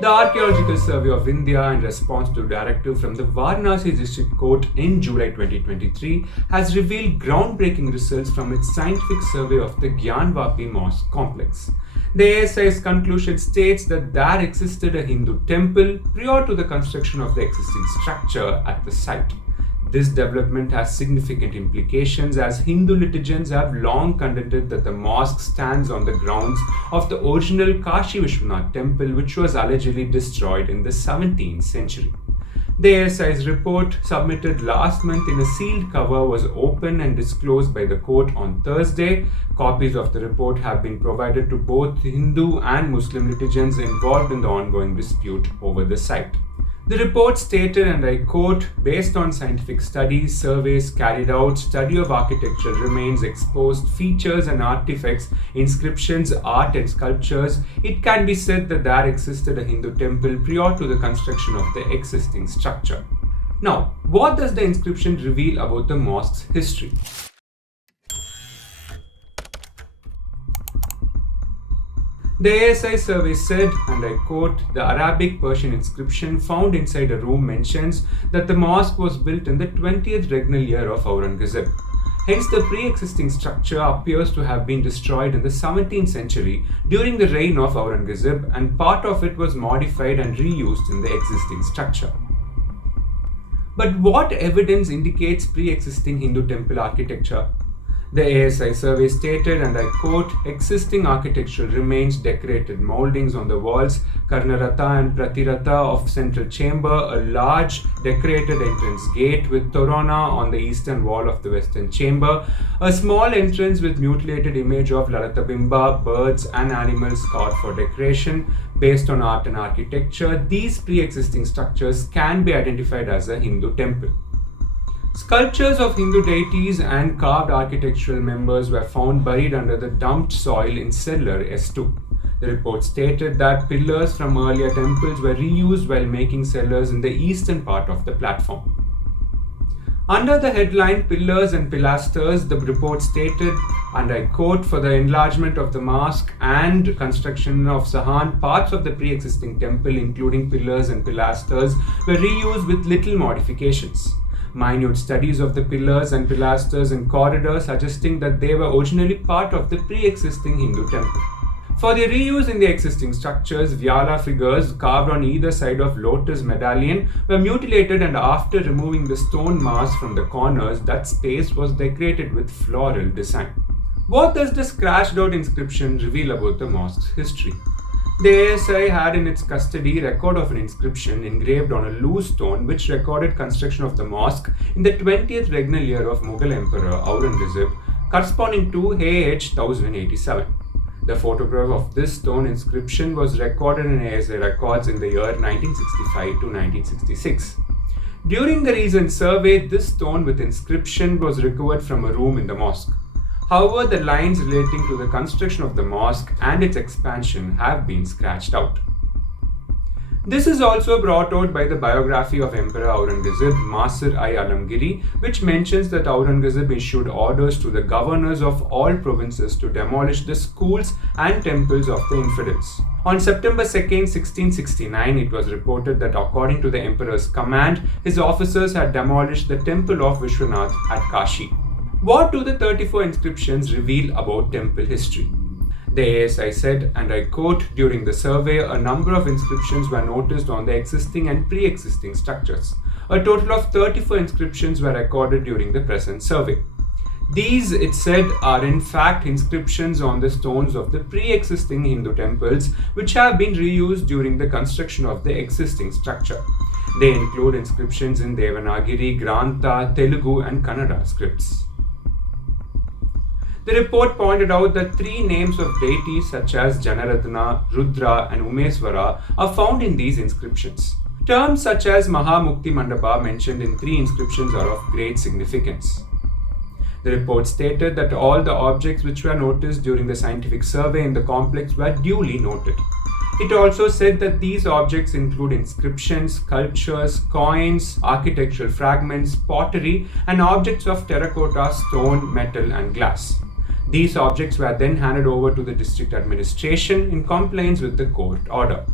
The Archaeological Survey of India, in response to directive from the Varanasi District Court in July 2023, has revealed groundbreaking results from its scientific survey of the Gyanvapi Mosque complex. The ASI's conclusion states that there existed a Hindu temple prior to the construction of the existing structure at the site. This development has significant implications as Hindu litigants have long contended that the mosque stands on the grounds of the original Kashi Vishwanath temple, which was allegedly destroyed in the 17th century. The ASI's report, submitted last month in a sealed cover, was opened and disclosed by the court on Thursday. Copies of the report have been provided to both Hindu and Muslim litigants involved in the ongoing dispute over the site. The report stated, and I quote, "Based on scientific studies, surveys carried out, study of architectural remains, exposed features and artifacts, inscriptions, art and sculptures, it can be said that there existed a Hindu temple prior to the construction of the existing structure." Now, what does the inscription reveal about the mosque's history? The ASI survey said, and I quote, "The Arabic-Persian inscription found inside a room mentions that the mosque was built in the 20th regnal year of Aurangzeb. Hence, the pre-existing structure appears to have been destroyed in the 17th century during the reign of Aurangzeb, and part of it was modified and reused in the existing structure." But what evidence indicates pre-existing Hindu temple architecture? The ASI survey stated, and I quote, "Existing architectural remains, decorated mouldings on the walls, Karnaratha and Pratiratha of central chamber, a large decorated entrance gate with Torana on the eastern wall of the western chamber, a small entrance with mutilated image of Lalatabimba, birds and animals carved for decoration. Based on art and architecture, these pre-existing structures can be identified as a Hindu temple." Sculptures of Hindu deities and carved architectural members were found buried under the dumped soil in cellar S2. The report stated that pillars from earlier temples were reused while making cellars in the eastern part of the platform. Under the headline "Pillars and Pilasters," the report stated, and I quote, "For the enlargement of the mosque and construction of Sahan, parts of the pre-existing temple, including pillars and pilasters, were reused with little modifications. Minute studies of the pillars and pilasters and corridors suggesting that they were originally part of the pre-existing Hindu temple. For the reuse in the existing structures, Vyala figures carved on either side of lotus medallion were mutilated, and after removing the stone mask from the corners, that space was decorated with floral design." What does the scratched out inscription reveal about the mosque's history? The ASI had in its custody record of an inscription engraved on a loose stone which recorded construction of the mosque in the 20th regnal year of Mughal Emperor Aurangzeb, corresponding to AH 1087. The photograph of this stone inscription was recorded in ASI records in the year 1965 to 1966. During the recent survey, this stone with inscription was recovered from a room in the mosque. However, the lines relating to the construction of the mosque and its expansion have been scratched out. This is also brought out by the biography of Emperor Aurangzeb, Masr-i-Alamgiri, which mentions that Aurangzeb issued orders to the governors of all provinces to demolish the schools and temples of the infidels. On September 2, 1669, it was reported that according to the emperor's command, his officers had demolished the temple of Vishwanath at Kashi. What do the 34 inscriptions reveal about temple history? The ASI said, and I quote, "During the survey, a number of inscriptions were noticed on the existing and pre-existing structures. A total of 34 inscriptions were recorded during the present survey. These, it said, are in fact inscriptions on the stones of the pre-existing Hindu temples which have been reused during the construction of the existing structure. They include inscriptions in Devanagari, Grantha, Telugu and Kannada scripts." The report pointed out that 3 names of deities such as Janaratna, Rudra and Umeswara are found in these inscriptions. Terms such as Mahamukti Mandapa mentioned in 3 inscriptions are of great significance. The report stated that all the objects which were noticed during the scientific survey in the complex were duly noted. It also said that these objects include inscriptions, sculptures, coins, architectural fragments, pottery, and objects of terracotta, stone, metal, and glass. These objects were then handed over to the district administration in compliance with the court order.